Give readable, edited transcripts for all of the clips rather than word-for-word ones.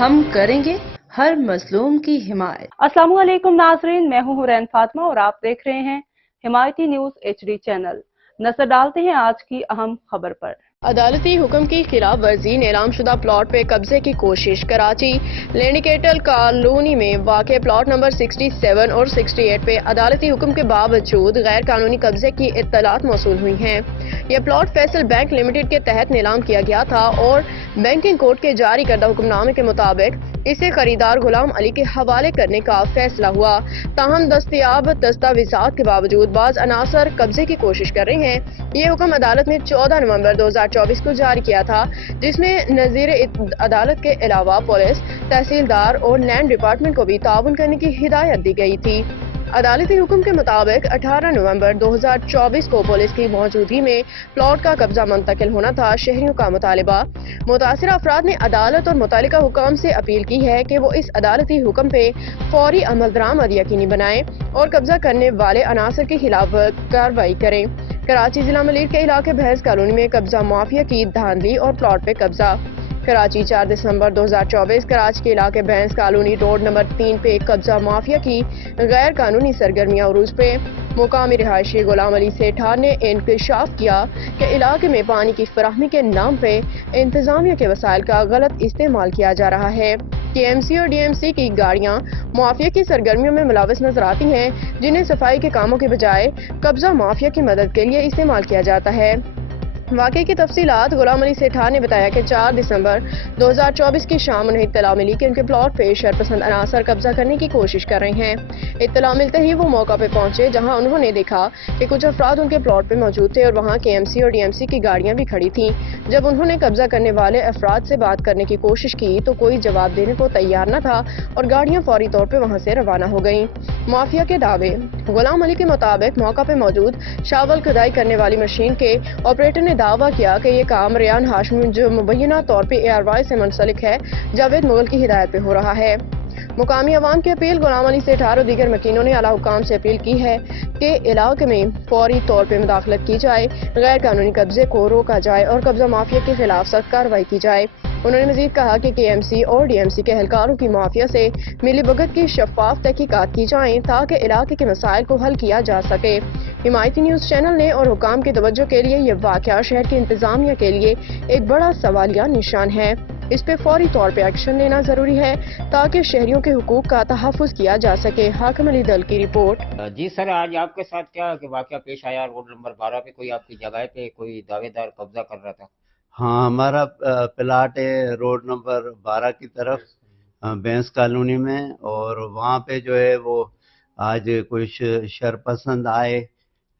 हम करेंगे हर मजलूम की हिमायत। अस्सलाम वालेकुम नाजरीन, मैं हूं हुरैन फातिमा और आप देख रहे हैं हिमायती न्यूज HD चैनल। नजर डालते हैं आज की अहम खबर पर। अदालती हुक्म की खिलाफ वर्जी, नीलामशुदा प्लॉट पे कब्जे की कोशिश। कराची लैंडिकेटल कॉलोनी में वाक़ प्लॉट नंबर 67 और 68 पे अदालती हुक्म के बावजूद गैर कानूनी कब्जे की इत्तलात मौसूल हुई हैं। यह प्लॉट फैसल बैंक लिमिटेड के तहत नीलाम किया गया था और बैंकिंग कोर्ट के जारी करदा हुक्मनामे के मुताबिक इसे खरीदार गुलाम अली के हवाले करने का फैसला हुआ। ताहम दस्तयाब दस्तावेजात के बावजूद बाज अनासर कब्जे की कोशिश कर रहे हैं। ये हुक्म अदालत ने 14 नवंबर 2024 को जारी किया था, जिसमें नज़ीर अदालत के अलावा पुलिस, तहसीलदार और लैंड डिपार्टमेंट को भी ताउन करने की हिदायत दी गई थी। अदालती हुक्म के मुताबिक 18 नवंबर 2024 को पुलिस की मौजूदगी में प्लॉट का कब्जा मुंतकिल होना था। शहरियों का मुतालिबा। मुतासिर अफराद ने अदालत और मुतालिका हुकाम से अपील की है कि वो इस अदालती हुक्म पे फौरी अमल दरामद यकीनी बनाएं और कब्जा करने वाले अनासर के खिलाफ कार्रवाई करें। कराची जिला मलिर के इलाके भैंस कॉलोनी में कब्जा माफिया की धांधली और प्लॉट पे कब्जा। कराची 4 दिसंबर 2024 कराची के इलाके भैंस कॉलोनी रोड नंबर 3 पे कब्जा माफिया की गैर कानूनी सरगर्मियां उरूज पे। मुकामी रिहायशी गुलाम अली सेठा ने इंकशाफ किया कि इलाके में पानी की फराहमी के नाम पे इंतजामिया के वसाइल का गलत इस्तेमाल किया जा रहा है। KMC और DMC की गाड़ियां माफिया की सरगर्मियों में मुलविस नजर आती हैं, जिन्हें सफाई के कामों के बजाय कब्जा माफिया की मदद के लिए इस्तेमाल किया जाता है। वाक़े की तफसीलात गुलाम अली सेठा ने बताया कि 4 दिसंबर 2024 की शाम उन्हें इत्तला मिली कि उनके प्लॉट पे शरपसंद अनासर कब्जा करने की कोशिश कर रहे हैं। इत्तला मिलते ही वो मौका पे पहुंचे, जहां उन्होंने देखा कि कुछ अफराद उनके प्लॉट पे मौजूद थे और वहां KMC और DMC की गाड़ियां भी खड़ी थीं। जब उन्होंने कब्जा करने वाले अफराद से बात करने की कोशिश की तो कोई जवाब देने को तैयार न था और गाड़ियां फौरी तौर पर वहां से रवाना हो गईं। माफिया के दावे। गुलाम अली के मुताबिक मौका पे मौजूद शावल खुदाई करने वाली मशीन के ऑपरेटर ने दावा किया कि ये काम रेयान हाशमी, जो मुबैना तौर पे ARY से मुंसलिक है, जावेद मुगल की हिदायत पे हो रहा है। मुकामी अवाम की अपील। गुलाम अली सेठार और दीगर मकीनों ने आला हुकाम से अपील की है कि इलाके में फौरी तौर पे मुदाखलत की जाए, गैर कानूनी कब्जे को रोका जाए और कब्जा माफिया के खिलाफ सख्त कार्रवाई की जाए। उन्होंने मजीद कहा कि KMC और DMC के एहलकारों की माफिया से मिली भगत की शफाफ तहकीकात की जाएं ताकि इलाके के मसाइल को हल किया जा सके। हिमायती न्यूज चैनल ने और हुकाम की तवज्जो के लिए यह वाक़या शहर की इंतजामिया के लिए एक बड़ा सवालिया निशान है। इस पे फौरी तौर पे एक्शन लेना जरूरी है ताकि शहरियों के हुकूक का तहफ़्फ़ुज़ किया जा सके। हाकिम अली दल की रिपोर्ट। जी सर, आज आपके साथ क्या कि वाक़या पेश आया? रोड नंबर 12 पे कोई आपकी जगह पे कोई दावेदार कब्जा कर रहा था। हाँ, हमारा प्लाट है रोड नंबर 12 की तरफ बैंस कॉलोनी में, और वहाँ पे जो है वो आज कुछ शरपसंद आए,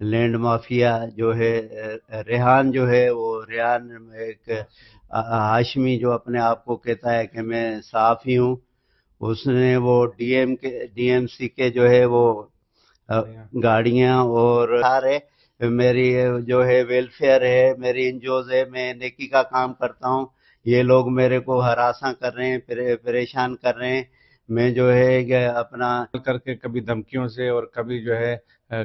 लैंड माफिया जो है, रेहान जो है वो रेहान एक हाशमी जो अपने आप को कहता है कि मैं साफ़ी हूँ, उसने वो DMC के जो है वो गाड़ियाँ और सारे मेरी जो है वेलफेयर है, मेरी एनजीओज है, मैं नेकी का काम करता हूँ, ये लोग मेरे को हरासा कर रहे हैं, परेशान कर रहे हैं। मैं जो है कि अपना करके कभी धमकियों से और कभी जो है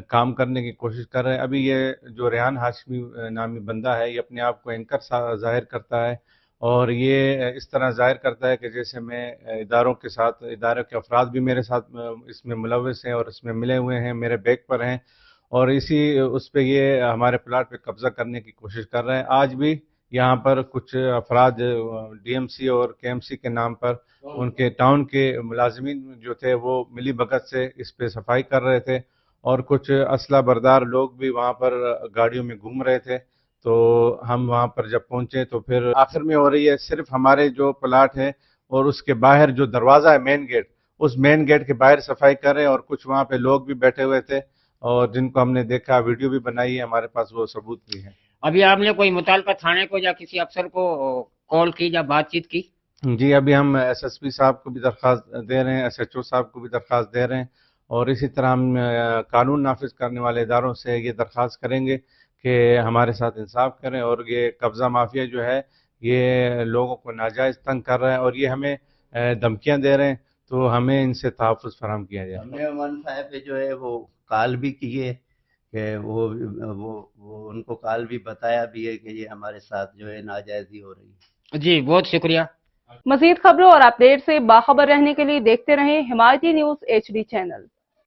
काम करने की कोशिश कर रहे हैं। अभी ये जो रेहान हाशमी नामी बंदा है, ये अपने आप को एंकर जाहिर करता है और ये इस तरह जाहिर करता है कि जैसे मैं इदारों के साथ, इदारों के अफराद भी मेरे साथ इसमें मुलविस हैं और इसमें मिले हुए हैं, मेरे बैग पर हैं, और इसी उस पे ये हमारे प्लाट पे कब्जा करने की कोशिश कर रहे हैं। आज भी यहाँ पर कुछ अफराद DMC और KMC के नाम पर उनके टाउन के मुलाजिमीन जो थे वो मिली भगत से इस पे सफाई कर रहे थे और कुछ असला बरदार लोग भी वहाँ पर गाड़ियों में घूम रहे थे। तो हम वहाँ पर जब पहुँचे तो फिर आखिर में हो रही है सिर्फ हमारे जो प्लाट है और उसके बाहर जो दरवाज़ा है मेन गेट, उस मेन गेट के बाहर सफाई कर रहे हैं और कुछ वहाँ पे लोग भी बैठे हुए थे और जिनको हमने देखा, वीडियो भी बनाई है, हमारे पास वो सबूत भी है। अभी आपने कोई मुताल्लिका थाने को या किसी अफसर को कॉल की या बातचीत की? जी, अभी हम SSP साहब को भी दरख्वास्त दे रहे हैं, SHO साहब को भी दरख्वास्त दे रहे हैं और इसी तरह हम कानून नाफिज करने वाले इदारों से ये दरख्वास्त करेंगे कि हमारे साथ इंसाफ करें और ये कब्ज़ा माफिया जो है ये लोगों को नाजायज़ तंग कर रहा है और ये हमें धमकियां दे रहे हैं, तो हमें इनसे तहफ़्फ़ुज़ फराहम किया जाए। हमने 15 पे जो है वो कॉल भी किए कि वो उनको कॉल भी बताया भी है कि ये हमारे साथ जो है नाजायज़ी हो रही है। जी, बहुत शुक्रिया। मजीद खबरों और अपडेट से बाखबर रहने के लिए देखते रहें हिमायती न्यूज HD चैनल।